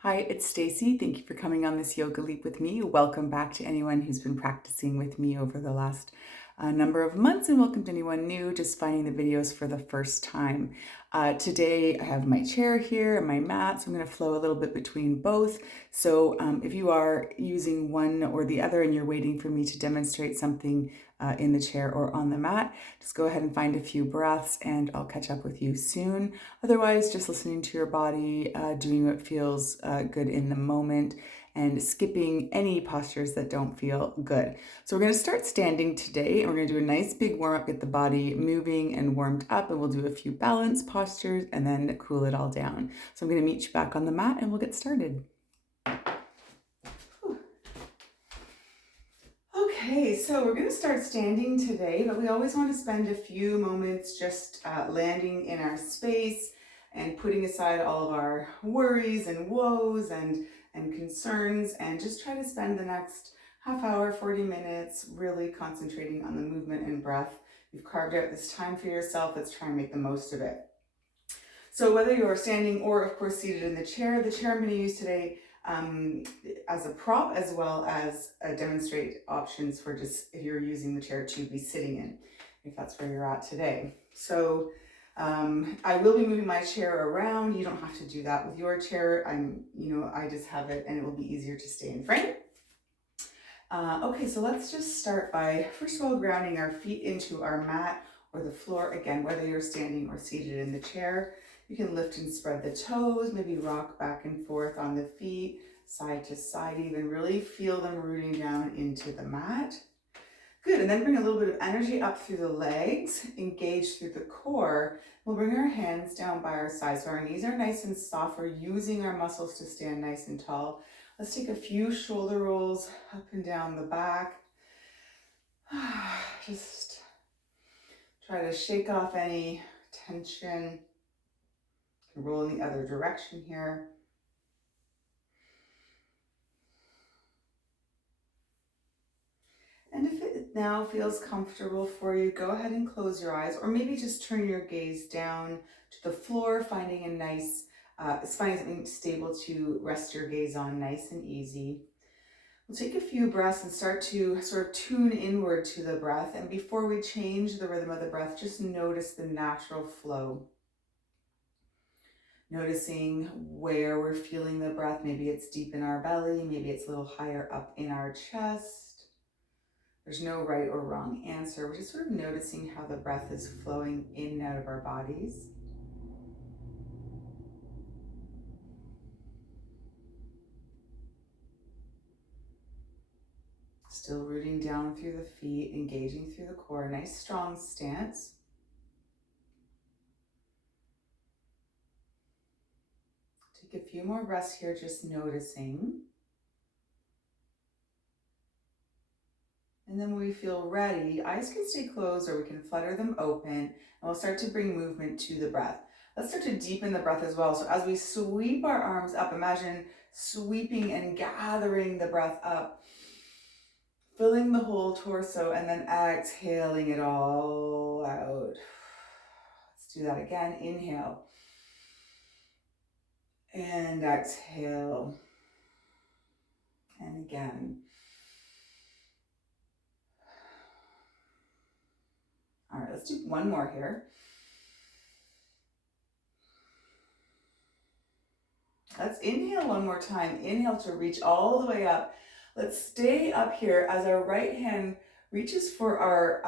Hi, it's Stacy. Thank you for coming on this yoga leap with me. Welcome back to anyone who's been practicing with me over the last number of months, and welcome to anyone new just finding the videos for the first time. Today I have my chair here and my mat, so I'm going to flow a little bit between both. So if you are using one or the other and you're waiting for me to demonstrate something in the chair or on the mat, just go ahead and find a few breaths and I'll catch up with you soon. Otherwise, just listening to your body, doing what feels good in the moment, and skipping any postures that don't feel good. So we're going to start standing today, and we're going to do a nice big warm up, get the body moving and warmed up, and we'll do a few balance postures and then cool it all down. So I'm going to meet you back on the mat and we'll get started. Okay, so we're going to start standing today, but we always want to spend a few moments just landing in our space and putting aside all of our worries and woes and concerns, and just try to spend the next half hour, 40 minutes really concentrating on the movement and breath. You've carved out this time for yourself. Let's try and make the most of it. So whether you're standing or of course seated in the chair I'm going to use today as a prop, as well as demonstrate options for just if you're using the chair to be sitting in, if that's where you're at today. So I will be moving my chair around. You don't have to do that with your chair. I just have it and it will be easier to stay in frame. Okay, so let's just start by, first of all, grounding our feet into our mat or the floor. Again, whether you're standing or seated in the chair, you can lift and spread the toes, maybe rock back and forth on the feet, side to side, even really feel them rooting down into the mat. Good, and then bring a little bit of energy up through the legs, engage through the core. We'll bring our hands down by our sides, so our knees are nice and soft. We're using our muscles to stand nice and tall. Let's take a few shoulder rolls up and down the back. Just try to shake off any tension. Roll in the other direction here. And if it now feels comfortable for you, go ahead and close your eyes, or maybe just turn your gaze down to the floor, finding a nice, finding something stable to rest your gaze on, nice and easy. We'll take a few breaths and start to sort of tune inward to the breath. And before we change the rhythm of the breath, just notice the natural flow. Noticing where we're feeling the breath. Maybe it's deep in our belly, maybe it's a little higher up in our chest. There's no right or wrong answer. We're just sort of noticing how the breath is flowing in and out of our bodies. Still rooting down through the feet, engaging through the core. Nice strong stance. Take a few more breaths here, just noticing. And then when we feel ready, eyes can stay closed or we can flutter them open, and we'll start to bring movement to the breath. Let's start to deepen the breath as well. So as we sweep our arms up, imagine sweeping and gathering the breath up, filling the whole torso, and then exhaling it all out. Let's do that again. Inhale and exhale. And again. All right, let's do one more here. Let's inhale one more time. Inhale to reach all the way up. Let's stay up here as our right hand reaches for our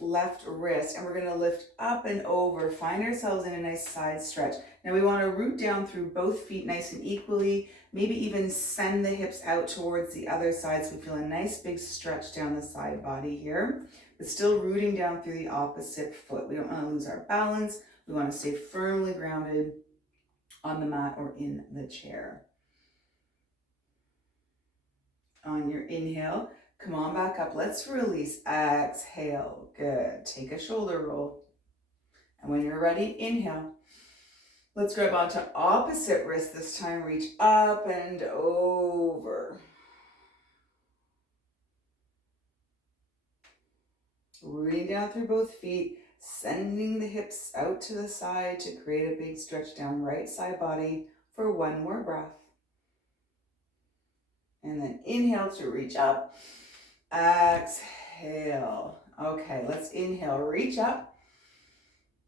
left wrist, and we're going to lift up and over. Find ourselves in a nice side stretch. Now we want to root down through both feet nice and equally. Maybe even send the hips out towards the other side, so we feel a nice big stretch down the side body here, but still rooting down through the opposite foot. We don't want to lose our balance. We want to stay firmly grounded on the mat or in the chair. On your inhale, come on back up. Let's release. Exhale. Good. Take a shoulder roll. And when you're ready, inhale. Let's grab onto opposite wrist this time. Reach up and over. Rooting down through both feet, sending the hips out to the side to create a big stretch down right side body for one more breath. And then inhale to reach up. Exhale. Okay, let's inhale, reach up.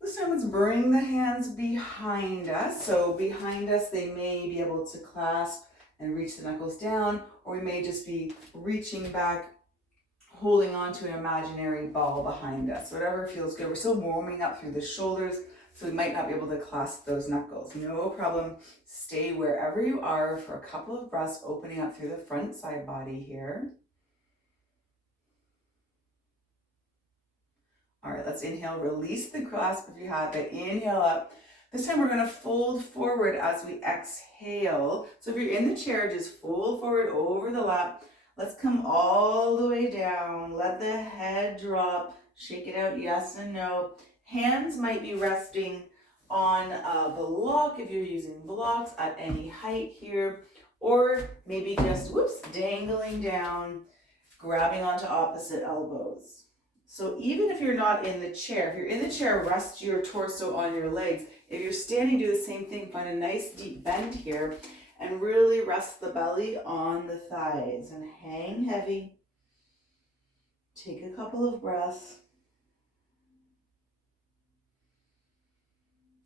This time let's bring the hands behind us. So behind us, they may be able to clasp and reach the knuckles down, or we may just be reaching back, holding on to an imaginary ball behind us. Whatever feels good. We're still warming up through the shoulders, so we might not be able to clasp those knuckles. No problem. Stay wherever you are for a couple of breaths, opening up through the front side body here. All right, let's inhale, release the clasp if you have it. Inhale up. This time we're gonna fold forward as we exhale. So if you're in the chair, just fold forward over the lap. Let's come all the way down. Let the head drop. Shake it out, yes and no. Hands might be resting on a block if you're using blocks at any height here, or maybe just, dangling down, grabbing onto opposite elbows. So even if you're not in the chair, if you're in the chair, rest your torso on your legs. If you're standing, do the same thing. Find a nice deep bend here and really rest the belly on the thighs and hang heavy. Take a couple of breaths.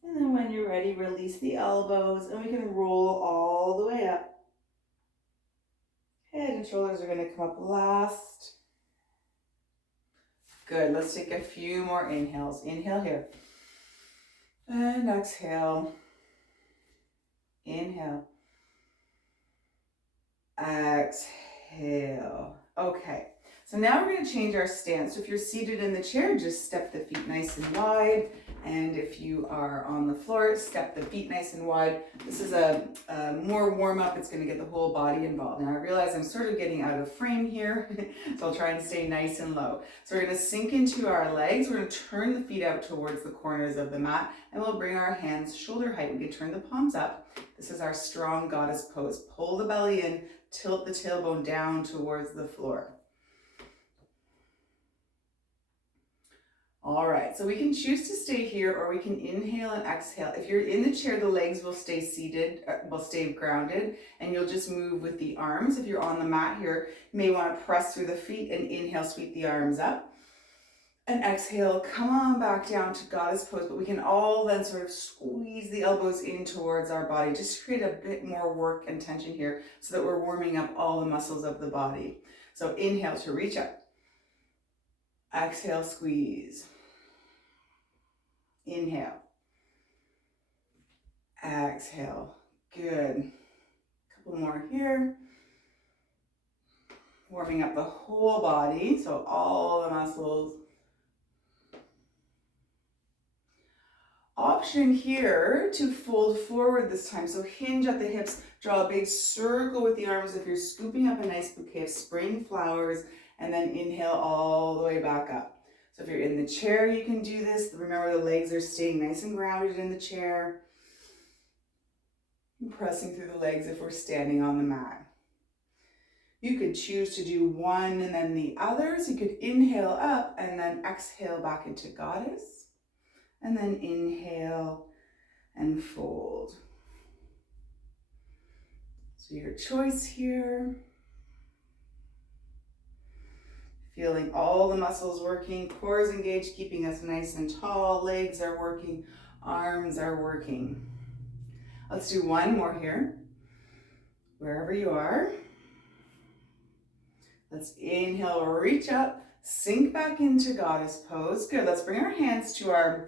And then when you're ready, release the elbows and we can roll all the way up. Head and shoulders are going to come up last. Good, let's take a few more inhales. Inhale here. And exhale. Inhale. Exhale. Okay, so now we're going to change our stance. So if you're seated in the chair, just step the feet nice and wide. And if you are on the floor, step the feet nice and wide. This is a more warm up. It's going to get the whole body involved. Now I realize I'm sort of getting out of frame here, so I'll try and stay nice and low. So we're going to sink into our legs. We're going to turn the feet out towards the corners of the mat, and we'll bring our hands shoulder height. We can turn the palms up. This is our strong goddess pose. Pull the belly in, tilt the tailbone down towards the floor. All right, so we can choose to stay here or we can inhale and exhale. If you're in the chair, the legs will stay seated, will stay grounded, and you'll just move with the arms. If you're on the mat here, you may want to press through the feet and inhale, sweep the arms up. And exhale, come on back down to goddess pose, but we can all then sort of squeeze the elbows in towards our body, just to create a bit more work and tension here so that we're warming up all the muscles of the body. So inhale to reach up. Exhale, squeeze. Inhale. Exhale. Good. Couple more here. Warming up the whole body, so all the muscles. Option here to fold forward this time. So hinge at the hips, draw a big circle with the arms if you're scooping up a nice bouquet of spring flowers, and then inhale all the way back up. So if you're in the chair, you can do this. Remember, the legs are staying nice and grounded in the chair. And pressing through the legs if we're standing on the mat. You could choose to do one and then the other. So you could inhale up and then exhale back into goddess. And then inhale and fold. So your choice here. Feeling all the muscles working, core is engaged, keeping us nice and tall, legs are working, arms are working. Let's do one more here, wherever you are. Let's inhale, reach up, sink back into goddess pose. Good, let's bring our hands to our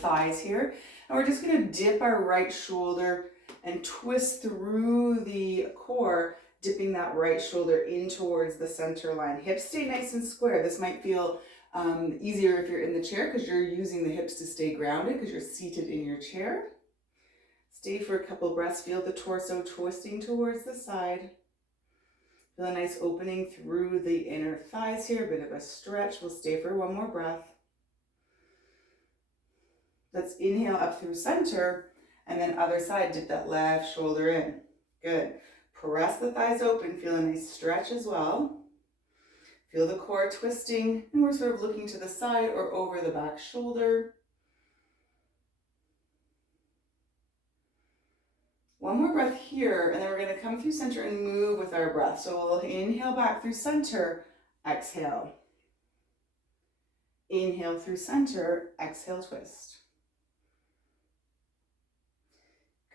thighs here, and we're just gonna dip our right shoulder and twist through the core, dipping that right shoulder in towards the center line. Hips stay nice and square. This might feel easier if you're in the chair because you're using the hips to stay grounded because you're seated in your chair. Stay for a couple breaths. Feel the torso twisting towards the side. Feel a nice opening through the inner thighs here, a bit of a stretch. We'll stay for one more breath. Let's inhale up through center, and then other side, dip that left shoulder in. Good. Press the thighs open, feel a nice stretch as well. Feel the core twisting, and we're sort of looking to the side or over the back shoulder. One more breath here, and then we're gonna come through center and move with our breath. So we'll inhale back through center, exhale. Inhale through center, exhale, twist.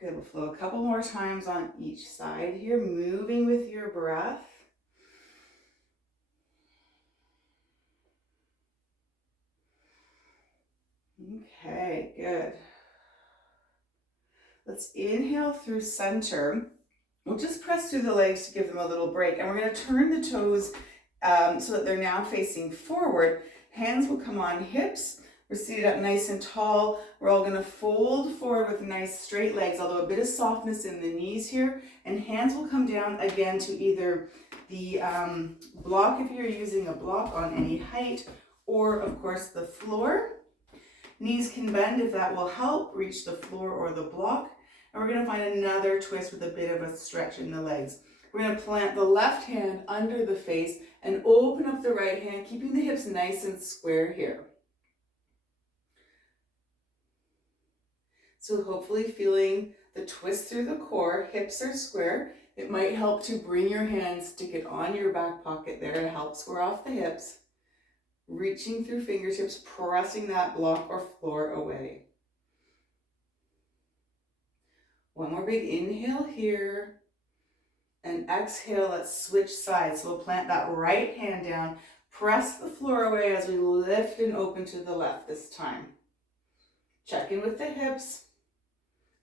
Good, we'll flow a couple more times on each side here, moving with your breath. Okay, good. Let's inhale through center. We'll just press through the legs to give them a little break. And we're going to turn the toes so that they're now facing forward. Hands will come on hips. We're seated up nice and tall. We're all going to fold forward with nice straight legs, although a bit of softness in the knees here. And hands will come down again to either the block if you're using a block on any height, or of course the floor. Knees can bend if that will help. Reach the floor or the block. And we're going to find another twist with a bit of a stretch in the legs. We're going to plant the left hand under the face and open up the right hand, keeping the hips nice and square here. So hopefully feeling the twist through the core, hips are square. It might help to bring your hands, stick it on your back pocket there to help square off the hips. Reaching through fingertips, pressing that block or floor away. One more big inhale here. And exhale, let's switch sides. So we'll plant that right hand down, press the floor away as we lift and open to the left this time. Check in with the hips,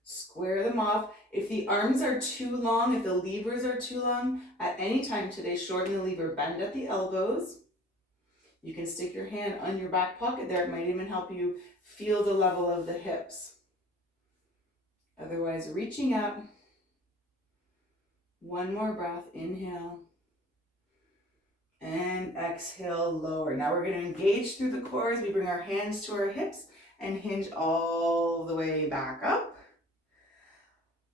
square them off. If the arms are too long, if the levers are too long, at any time today, shorten the lever, bend at the elbows. You can stick your hand on your back pocket there. It might even help you feel the level of the hips. Otherwise, reaching up. One more breath, inhale. And exhale, lower. Now we're going to engage through the core as we bring our hands to our hips and hinge all the way back up.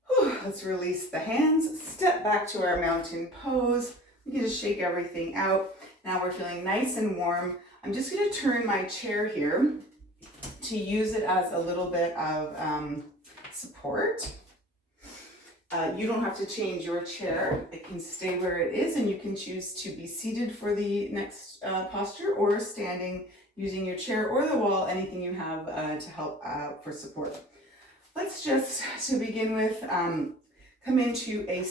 Whew, let's release the hands, step back to our mountain pose. We can just shake everything out. Now we're feeling nice and warm. I'm just going to turn my chair here to use it as a little bit of support. You don't have to change your chair. It can stay where it is, and you can choose to be seated for the next posture or standing using your chair or the wall, anything you have to help for support. Let's just, to begin with, come into a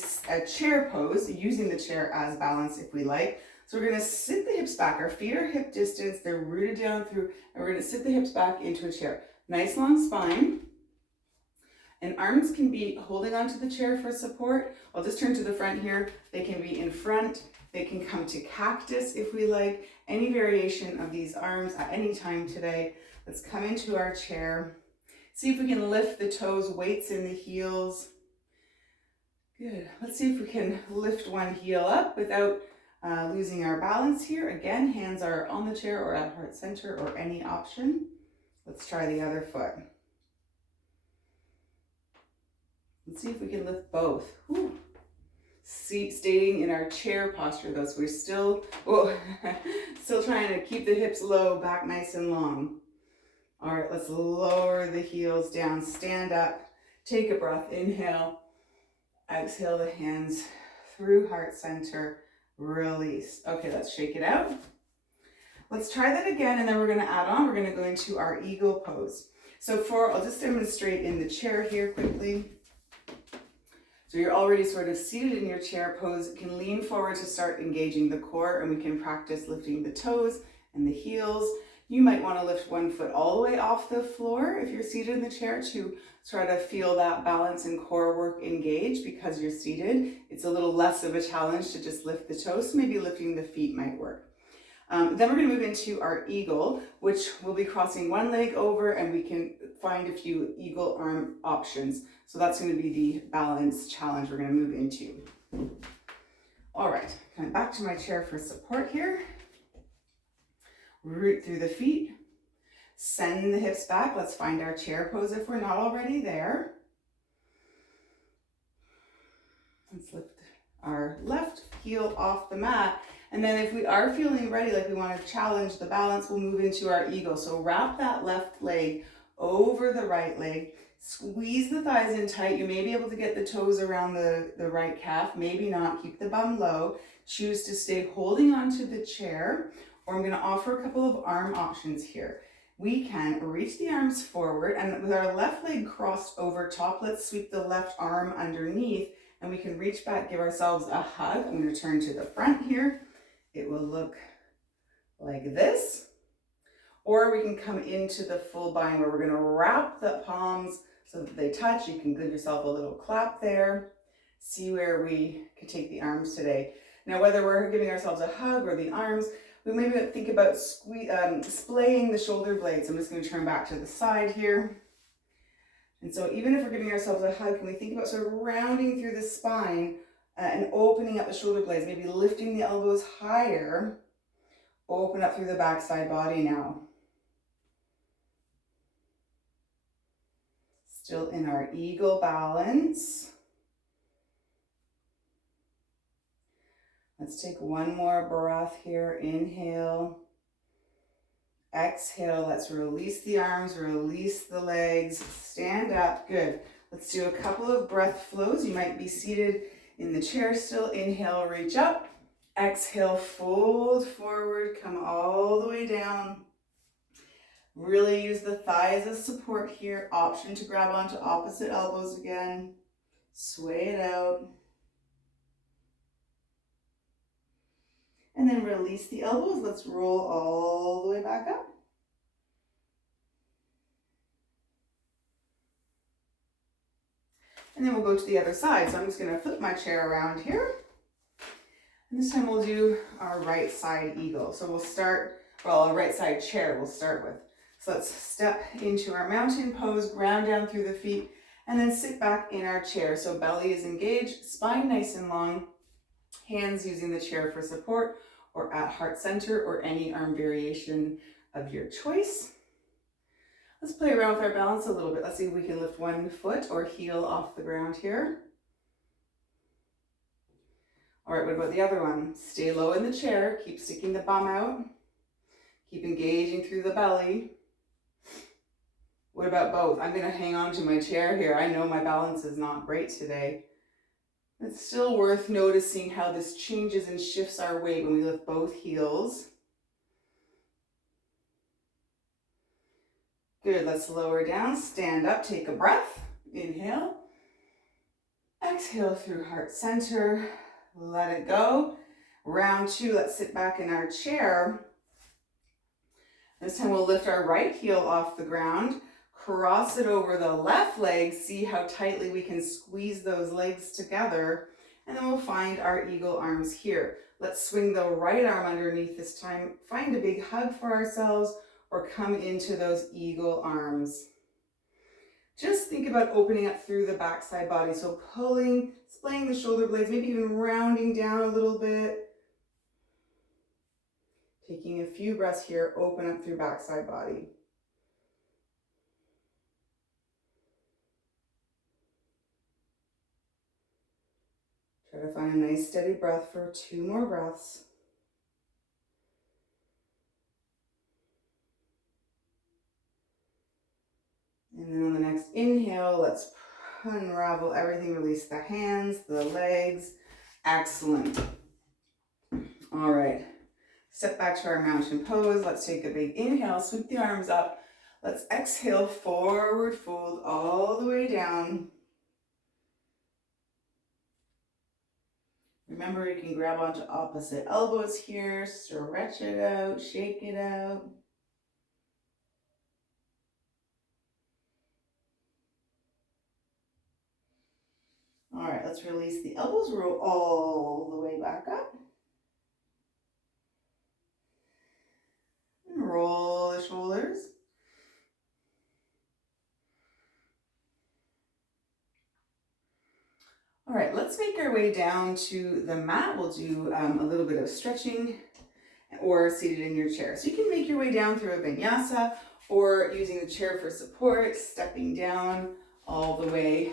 chair pose, using the chair as balance if we like. So we're going to sit the hips back. Our feet are hip distance. They're rooted down through, and we're going to sit the hips back into a chair. Nice long spine. And arms can be holding onto the chair for support. I'll just turn to the front here. They can be in front. They can come to cactus if we like. Any variation of these arms at any time today. Let's come into our chair. See if we can lift the toes, weights in the heels. Good. Let's see if we can lift one heel up without losing our balance here. Again, hands are on the chair or at heart center or any option. Let's try the other foot. Let's see if we can lift both. Whew. Staying in our chair posture though, so we're still trying to keep the hips low, back nice and long. All right, let's lower the heels down, stand up, take a breath, inhale, exhale the hands through heart center, release. Okay, let's shake it out. Let's try that again, and then we're gonna add on, we're gonna go into our eagle pose. So I'll just demonstrate in the chair here quickly. So you're already sort of seated in your chair pose. You can lean forward to start engaging the core, and we can practice lifting the toes and the heels. You might want to lift one foot all the way off the floor if you're seated in the chair to try to feel that balance and core work engage because you're seated. It's a little less of a challenge to just lift the toes. So maybe lifting the feet might work. Then we're going to move into our eagle, which will be crossing one leg over, and we can find a few eagle arm options. So that's going to be the balance challenge we're going to move into. All right, coming back to my chair for support here. Root through the feet. Send the hips back. Let's find our chair pose if we're not already there. Let's lift our left heel off the mat. And then if we are feeling ready, like we want to challenge the balance, we'll move into our eagle. So wrap that left leg over the right leg. Squeeze the thighs in tight. You may be able to get the toes around the right calf, maybe not. Keep the bum low. Choose to stay holding onto the chair, or I'm going to offer a couple of arm options here. We can reach the arms forward, and with our left leg crossed over top, let's sweep the left arm underneath, and we can reach back, give ourselves a hug. I'm going to turn to the front here. It will look like this. Or we can come into the full bind where we're going to wrap the palms so that they touch. You can give yourself a little clap there. See where we can take the arms today. Now, whether we're giving ourselves a hug or the arms, we maybe think about splaying the shoulder blades. I'm just going to turn back to the side here. And so even if we're giving ourselves a hug, can we think about sort of rounding through the spine and opening up the shoulder blades, maybe lifting the elbows higher, open up through the backside body now. Still in our eagle balance. Let's take one more breath here. Inhale. Exhale. Let's release the arms, release the legs. Stand up. Good. Let's do a couple of breath flows. You might be seated in the chair still. Inhale, reach up. Exhale, fold forward. Come all the way down. Really use the thighs as support here. Option to grab onto opposite elbows again. Sway it out. And then release the elbows. Let's roll all the way back up. And then we'll go to the other side. So I'm just going to flip my chair around here. And this time we'll do our right side eagle. So we'll start, well, a right side chair we'll start with. So let's step into our mountain pose, ground down through the feet, and then sit back in our chair. So belly is engaged, spine nice and long, hands using the chair for support or at heart center or any arm variation of your choice. Let's play around with our balance a little bit. Let's see if we can lift one foot or heel off the ground here. All right, what about the other one? Stay low in the chair, keep sticking the bum out, keep engaging through the belly. What about both? I'm going to hang on to my chair here. I know my balance is not great today. It's still worth noticing how this changes and shifts our weight when we lift both heels. Good, let's lower down, stand up, take a breath. Inhale. Exhale through heart center. Let it go. Round two, let's sit back in our chair. This time we'll lift our right heel off the ground. Cross it over the left leg. See how tightly we can squeeze those legs together. And then we'll find our eagle arms here. Let's swing the right arm underneath this time. Find a big hug for ourselves or come into those eagle arms. Just think about opening up through the backside body. So pulling, splaying the shoulder blades, maybe even rounding down a little bit. Taking a few breaths here, open up through backside body. Try to find a nice steady breath for 2 more breaths. And then on the next inhale, let's unravel everything, release the hands, the legs. Excellent. All right, step back to our mountain pose. Let's take a big inhale, sweep the arms up. Let's exhale, forward fold all the way down. Remember, you can grab onto opposite elbows here, stretch it out, shake it out. All right, let's release the elbows, roll all the way back up. And roll the shoulders. All right, let's make our way down to the mat. We'll do a little bit of stretching or seated in your chair. So you can make your way down through a vinyasa or using the chair for support, stepping down all the way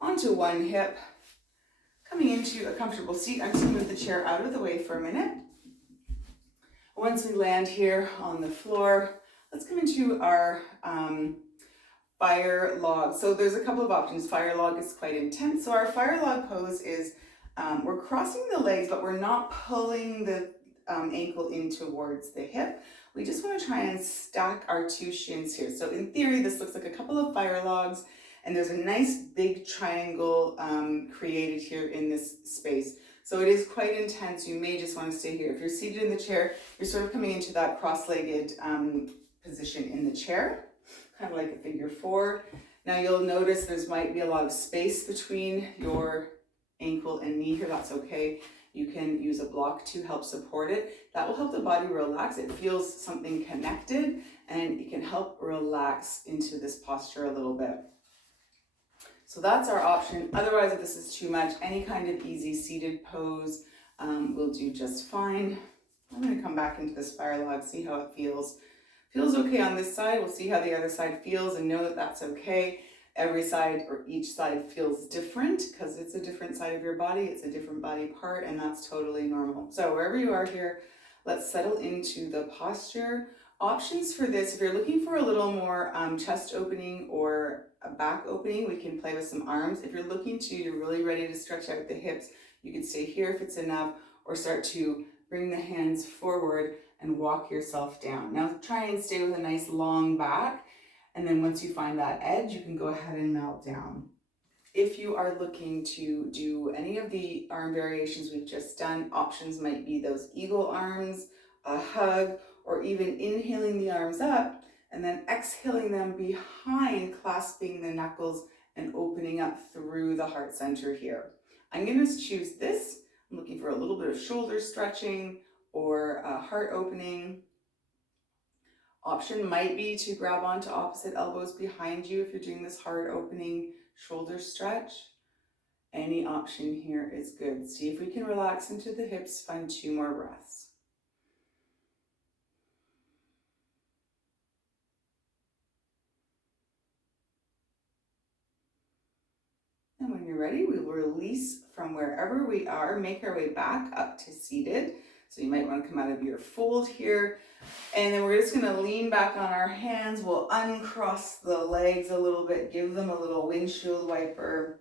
onto one hip, coming into a comfortable seat. I'm just going to move the chair out of the way for a minute. Once we land here on the floor, let's come into our fire log. So there's a couple of options. Fire log is quite intense. So our fire log pose is we're crossing the legs, but we're not pulling the ankle in towards the hip. We just want to try and stack our two shins here. So in theory, this looks like a couple of fire logs, and there's a nice big triangle created here in this space. So it is quite intense. You may just want to stay here. If you're seated in the chair, you're sort of coming into that cross-legged position in the chair, kind of like a figure four. Now you'll notice there's might be a lot of space between your ankle and knee here. That's okay. You can use a block to help support it. That will help the body relax. It feels something connected, and it can help relax into this posture a little bit. So that's our option. Otherwise, if this is too much, any kind of easy seated pose will do just fine. I'm going to come back into this fire log, see how it feels. Feels okay on this side. We'll see how the other side feels and know that that's okay. Every side or each side feels different because it's a different side of your body. It's a different body part, and that's totally normal. So wherever you are here, let's settle into the posture. Options for this, if you're looking for a little more chest opening or a back opening, we can play with some arms. If you're you're really ready to stretch out the hips, you can stay here if it's enough, or start to bring the hands forward and walk yourself down. Now try and stay with a nice long back. And then once you find that edge, you can go ahead and melt down. If you are looking to do any of the arm variations we've just done, options might be those eagle arms, a hug, or even inhaling the arms up and then exhaling them behind, clasping the knuckles and opening up through the heart center here. I'm going to choose this. I'm looking for a little bit of shoulder stretching or a heart opening. Option might be to grab onto opposite elbows behind you if you're doing this heart opening shoulder stretch. Any option here is good. See if we can relax into the hips. Find 2 more breaths. And when you're ready, we will release from wherever we are, make our way back up to seated. So you might want to come out of your fold here. And then we're just going to lean back on our hands. We'll uncross the legs a little bit, give them a little windshield wiper.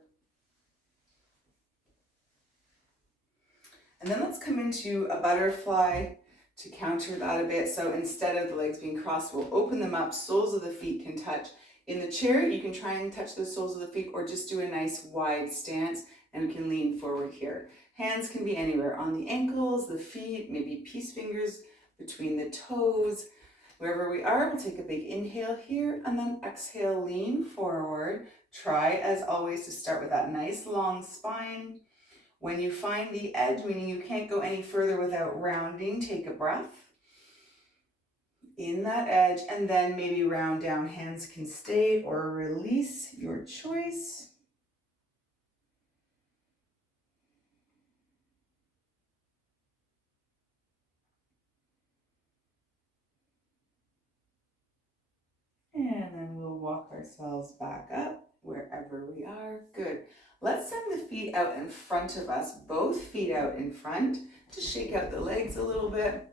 And then let's come into a butterfly to counter that a bit. So instead of the legs being crossed, we'll open them up. Soles of the feet can touch. In the chair, you can try and touch the soles of the feet or just do a nice wide stance, and we can lean forward here. Hands can be anywhere, on the ankles, the feet, maybe peace fingers between the toes. Wherever we are, we'll take a big inhale here and then exhale, lean forward. Try, as always, to start with that nice long spine. When you find the edge, meaning you can't go any further without rounding, take a breath in that edge, and then maybe round down. Hands can stay or release, your choice. And then we'll walk ourselves back up wherever we are. Good. Let's send the feet out in front of us, both feet out in front, to shake out the legs a little bit.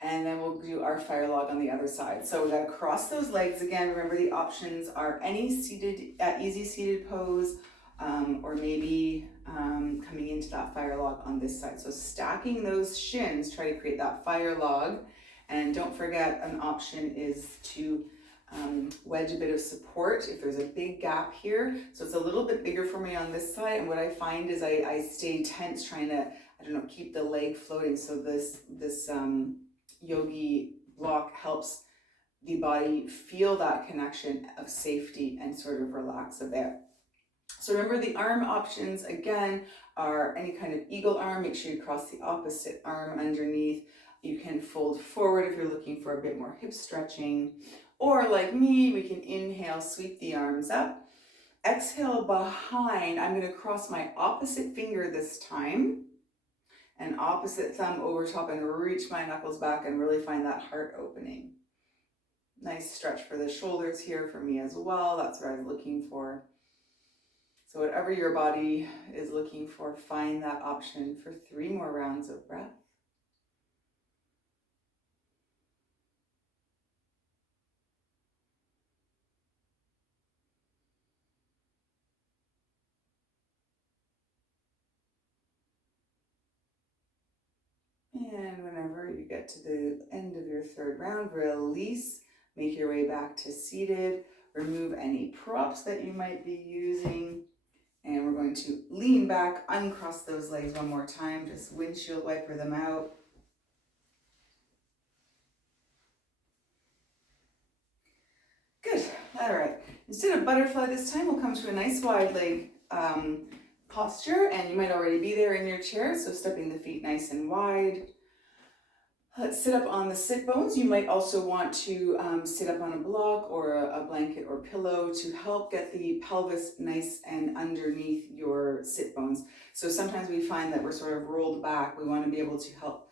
And then we'll do our fire log on the other side. So we're going to cross those legs again. Remember, the options are any seated, easy seated pose, or maybe coming into that fire log on this side. So stacking those shins, try to create that fire log. And don't forget, an option is to wedge a bit of support if there's a big gap here. So it's a little bit bigger for me on this side. And what I find is I stay tense trying to, keep the leg floating. So this yogi block helps the body feel that connection of safety and sort of relax a bit. So remember, the arm options again are any kind of eagle arm. Make sure you cross the opposite arm underneath. You can fold forward if you're looking for a bit more hip stretching, or like me, we can inhale, sweep the arms up, exhale behind. I'm going to cross my opposite finger this time, and opposite thumb over top, and reach my knuckles back and really find that heart opening. Nice stretch for the shoulders here for me as well. That's what I was looking for. So whatever your body is looking for, find that option for 3 more rounds of breath. And whenever you get to the end of your third round, release, make your way back to seated, remove any props that you might be using, and we're going to lean back, uncross those legs one more time, just windshield wiper them out. Good, all right. Instead of butterfly this time, we'll come to a nice wide leg posture, and you might already be there in your chair, so stepping the feet nice and wide. Let's sit up on the sit bones. You might also want to sit up on a block or a blanket or pillow to help get the pelvis nice and underneath your sit bones. So sometimes we find that we're sort of rolled back. We want to be able to help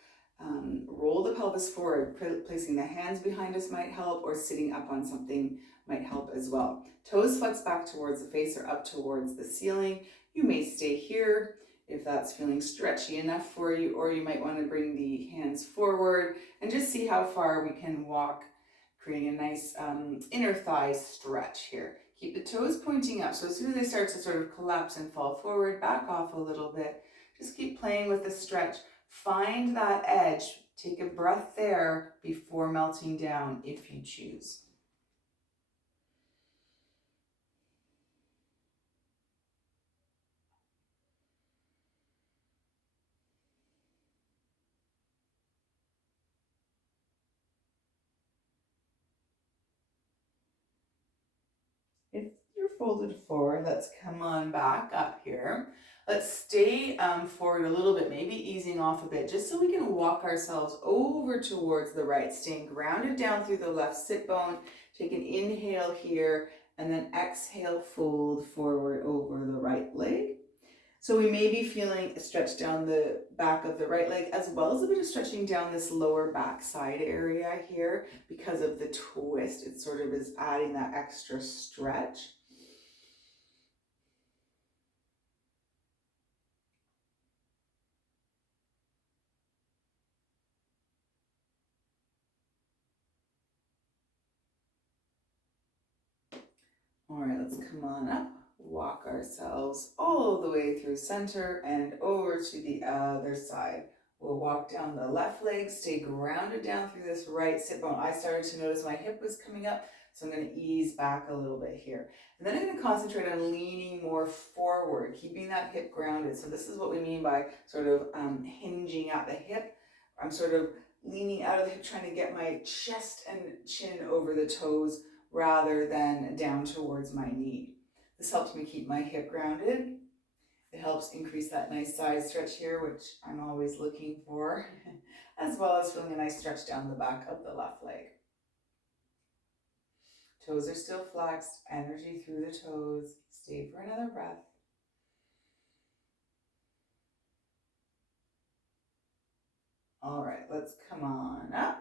roll the pelvis forward. Placing the hands behind us might help, or sitting up on something might help as well. Toes flex back towards the face or up towards the ceiling. You may stay here if that's feeling stretchy enough for you, or you might want to bring the hands forward and just see how far we can walk, creating a nice inner thigh stretch here. Keep the toes pointing up, so as soon as they start to sort of collapse and fall forward, back off a little bit. Just keep playing with the stretch. Find that edge. Take a breath there before melting down if you choose. If you're folded forward, let's come on back up here. Let's stay forward a little bit, maybe easing off a bit, just so we can walk ourselves over towards the right, staying grounded down through the left sit bone. Take an inhale here, and then exhale, fold forward over the right leg. So we may be feeling a stretch down the back of the right leg, as well as a bit of stretching down this lower back side area here because of the twist. It sort of is adding that extra stretch. All right, let's come on up, walk ourselves all the way through center and over to the other side. We'll walk down the left leg, stay grounded down through this right sit bone. I started to notice my hip was coming up, so I'm going to ease back a little bit here. And then I'm going to concentrate on leaning more forward, keeping that hip grounded. So this is what we mean by sort of hinging at the hip. I'm sort of leaning out of the hip, trying to get my chest and chin over the toes rather than down towards my knee. This helps me keep my hip grounded. It helps increase that nice side stretch here, which I'm always looking for, as well as feeling a nice stretch down the back of the left leg. Toes are still flexed, energy through the toes. Stay for another breath. All right, let's come on up.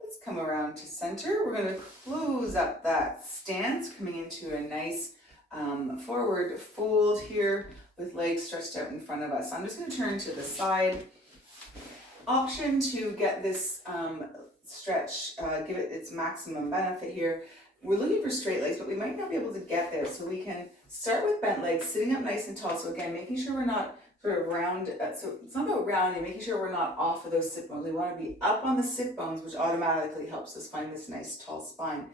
Let's come around to center. We're going to close up that stance, coming into a nice forward fold here with legs stretched out in front of us. I'm just going to turn to the side. Option to get this stretch, give it its maximum benefit here. We're looking for straight legs, but we might not be able to get there. So we can start with bent legs, sitting up nice and tall. So again, making sure we're not sort of round, so it's not about rounding, making sure we're not off of those sit bones. We want to be up on the sit bones, which automatically helps us find this nice tall spine.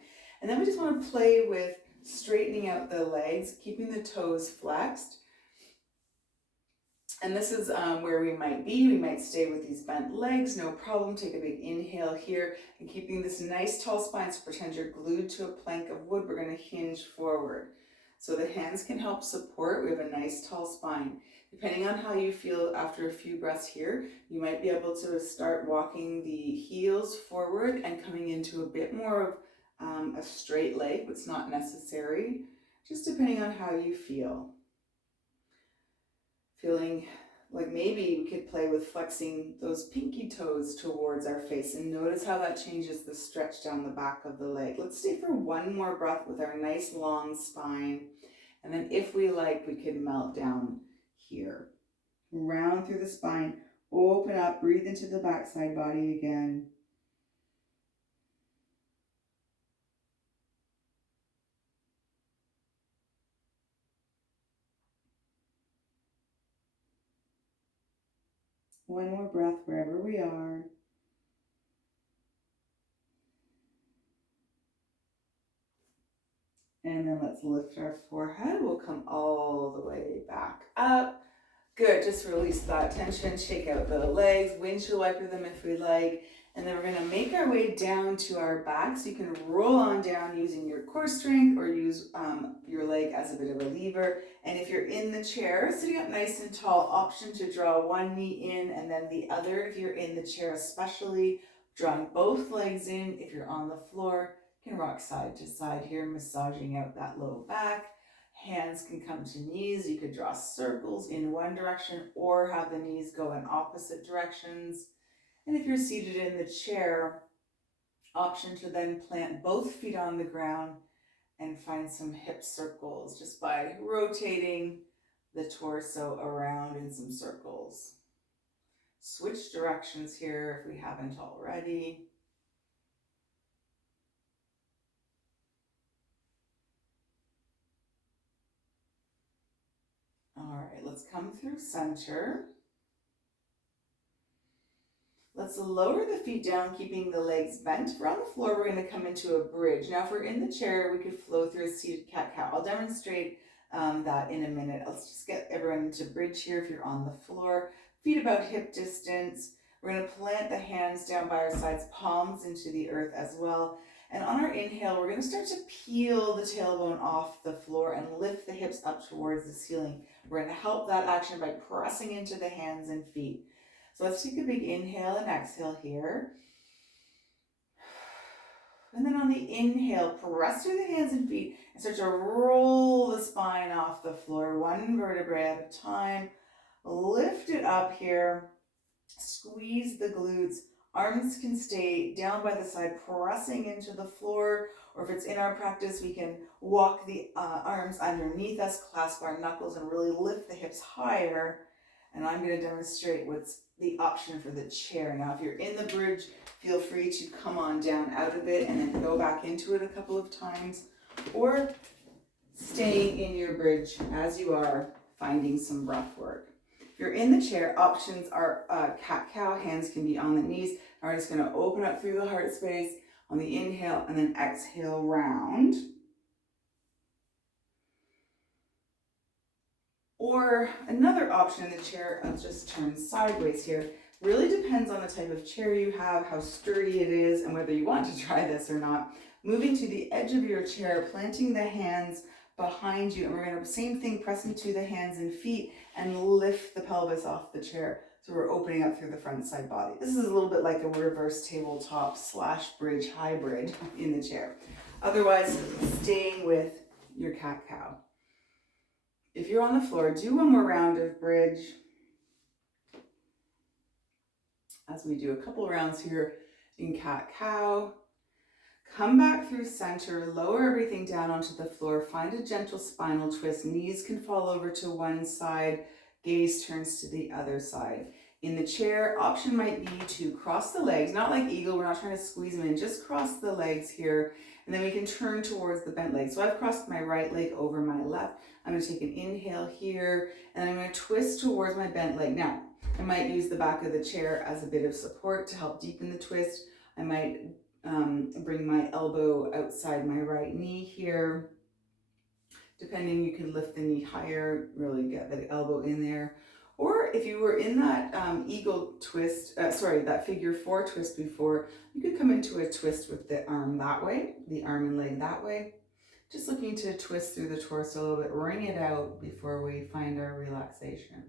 And then we just want to play with straightening out the legs, keeping the toes flexed. And this is where we might be. We might stay with these bent legs, no problem. Take a big inhale here and keeping this nice tall spine. So pretend you're glued to a plank of wood. We're going to hinge forward. So the hands can help support. We have a nice tall spine. Depending on how you feel after a few breaths here, you might be able to start walking the heels forward and coming into a bit more of a straight leg, but it's not necessary, just depending on how you feel. Feeling like maybe we could play with flexing those pinky toes towards our face, and notice how that changes the stretch down the back of the leg. Let's stay for one more breath with our nice long spine. And then if we like, we could melt down here. Round through the spine, open up, breathe into the backside body again. One more breath wherever we are. And then let's lift our forehead. We'll come all the way back up. Good, just release that tension, shake out the legs, windshield wiper them if we like. And then we're gonna make our way down to our back. So you can roll on down using your core strength or use your leg as a bit of a lever. And if you're in the chair, sitting up nice and tall, option to draw one knee in and then the other. If you're in the chair especially, drawing both legs in. If you're on the floor, you can rock side to side here, massaging out that low back. Hands can come to knees. You could draw circles in one direction or have the knees go in opposite directions. And if you're seated in the chair, option to then plant both feet on the ground and find some hip circles just by rotating the torso around in some circles. Switch directions here if we haven't already. All right, let's come through center. Let's lower the feet down, keeping the legs bent. If we're on the floor, we're going to come into a bridge. Now, if we're in the chair, we could flow through a seated cat-cow. I'll demonstrate that in a minute. Let's just get everyone into bridge here if you're on the floor. Feet about hip distance. We're going to plant the hands down by our sides, palms into the earth as well. And on our inhale, we're going to start to peel the tailbone off the floor and lift the hips up towards the ceiling. We're going to help that action by pressing into the hands and feet. So let's take a big inhale and exhale here. And then on the inhale, press through the hands and feet and start to roll the spine off the floor, one vertebrae at a time. Lift it up here. Squeeze the glutes. Arms can stay down by the side, pressing into the floor. Or if it's in our practice, we can walk the arms underneath us, clasp our knuckles, and really lift the hips higher. And I'm going to demonstrate what's the option for the chair. Now, if you're in the bridge, feel free to come on down out of it and then go back into it a couple of times, or staying in your bridge as you are, finding some breath work. If you're in the chair, options are cat-cow, hands can be on the knees. We're just going to open up through the heart space on the inhale and then exhale round. Or another option in the chair, I'll just turn sideways here. Really depends on the type of chair you have, how sturdy it is, and whether you want to try this or not. Moving to the edge of your chair, planting the hands behind you, and we're going to, same thing, pressing to the hands and feet and lift the pelvis off the chair. So we're opening up through the front side body. This is a little bit like a reverse tabletop / bridge hybrid in the chair. Otherwise, staying with your cat-cow. If you're on the floor, do one more round of bridge as we do a couple rounds here in cat-cow. Come back through center, lower everything down onto the floor, find a gentle spinal twist. Knees can fall over to one side, gaze turns to the other side. In the chair, option might be to cross the legs, not like eagle, we're not trying to squeeze them in, just cross the legs here, and then we can turn towards the bent leg. So I've crossed my right leg over my left. I'm going to take an inhale here, and I'm going to twist towards my bent leg. Now, I might use the back of the chair as a bit of support to help deepen the twist. I might bring my elbow outside my right knee here. Depending, you can lift the knee higher, really get that elbow in there. Or if you were in that eagle twist, that figure 4 twist before, you could come into a twist with the arm that way, the arm and leg that way. Just looking to twist through the torso a little bit, wring it out before we find our relaxation.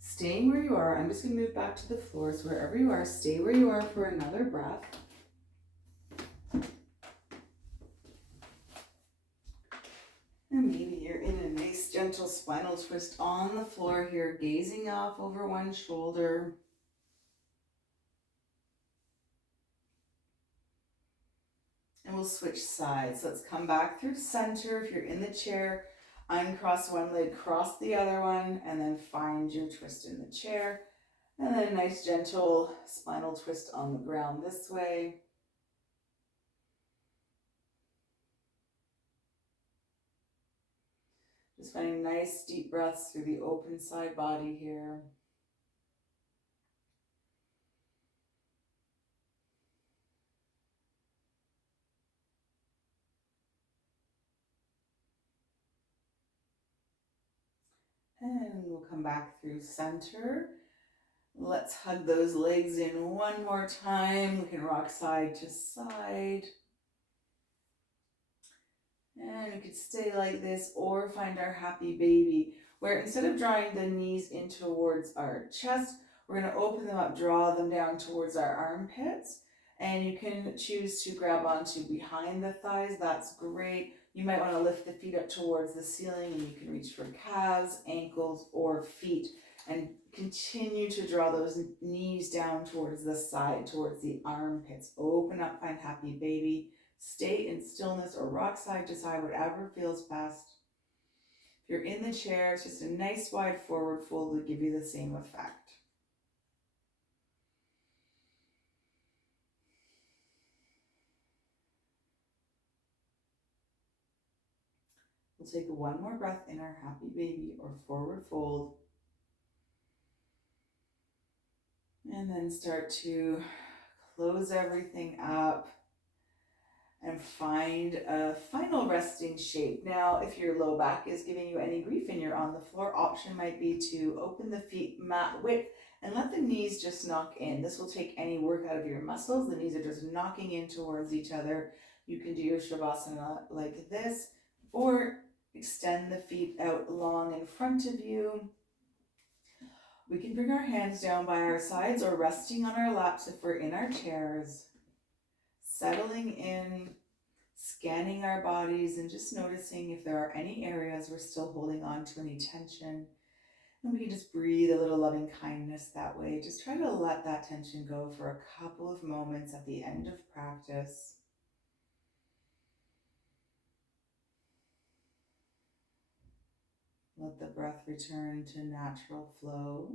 Staying where you are, I'm just going to move back to the floor. So wherever you are, stay where you are for another breath. And maybe you're in a nice gentle spinal twist on the floor here, gazing off over one shoulder. And we'll switch sides. Let's come back through center. If you're in the chair, uncross one leg, cross the other one, and then find your twist in the chair. And then a nice gentle spinal twist on the ground this way. Just finding nice deep breaths through the open side body here. And we'll come back through center. Let's hug those legs in one more time. We can rock side to side. And we could stay like this or find our happy baby, where instead of drawing the knees in towards our chest, we're going to open them up, draw them down towards our armpits. And you can choose to grab onto behind the thighs. That's great. You might want to lift the feet up towards the ceiling, and you can reach for calves, ankles, or feet. And continue to draw those knees down towards the side, towards the armpits. Open up, find happy baby. Stay in stillness or rock side to side, whatever feels best. If you're in the chair, it's just a nice wide forward fold will give you the same effect. We'll take one more breath in our happy baby or forward fold. And then start to close everything up and find a final resting shape. Now, if your low back is giving you any grief and you're on the floor, option might be to open the feet mat width and let the knees just knock in. This will take any work out of your muscles. The knees are just knocking in towards each other. You can do your Shavasana like this, or extend the feet out long in front of you. We can bring our hands down by our sides or resting on our laps if we're in our chairs. Settling in, scanning our bodies, and just noticing if there are any areas we're still holding on to any tension. And we can just breathe a little loving kindness that way. Just try to let that tension go for a couple of moments at the end of practice. Let the breath return to natural flow.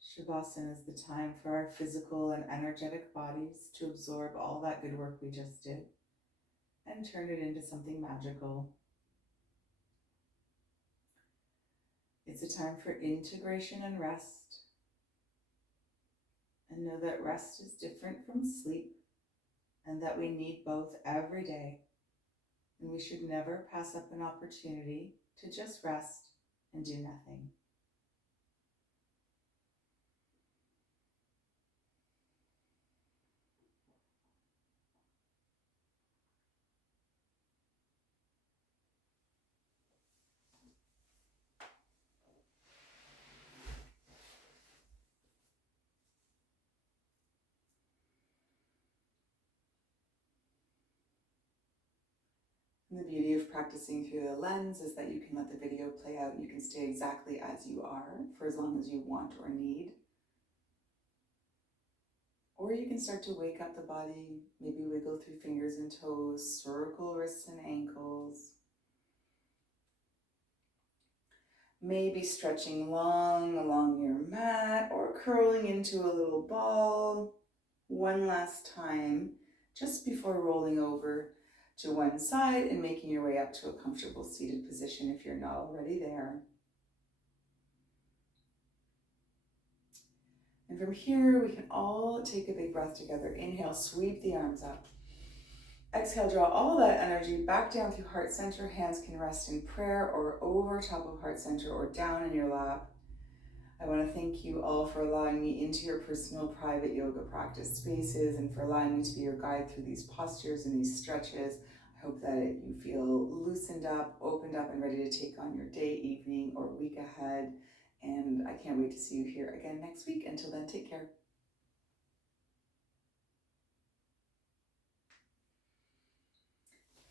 Shavasana is the time for our physical and energetic bodies to absorb all that good work we just did and turn it into something magical. It's a time for integration and rest. And know that rest is different from sleep, and that we need both every day. And we should never pass up an opportunity to just rest and do nothing. And the beauty of practicing through the lens is that you can let the video play out. You can stay exactly as you are for as long as you want or need. Or you can start to wake up the body, maybe wiggle through fingers and toes, circle wrists and ankles. Maybe stretching long along your mat or curling into a little ball. One last time, just before rolling over to one side and making your way up to a comfortable seated position if you're not already there. And from here, we can all take a big breath together. Inhale, sweep the arms up. Exhale, draw all that energy back down through heart center. Hands can rest in prayer or over top of heart center or down in your lap. I want to thank you all for allowing me into your personal private yoga practice spaces and for allowing me to be your guide through these postures and these stretches. I hope that you feel loosened up, opened up, and ready to take on your day, evening, or week ahead. And I can't wait to see you here again next week. Until then, take care.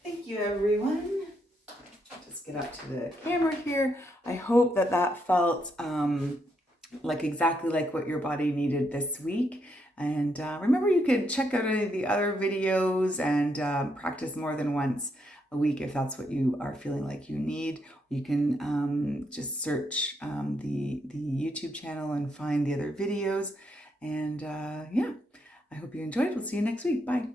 Thank you, everyone. Just get up to the camera here. I hope that that felt like exactly like what your body needed this week. And remember, you could check out any of the other videos and practice more than once a week if that's what you are feeling like you need. You can just search the YouTube channel and find the other videos. And yeah, I hope you enjoyed. We'll see you next week. Bye.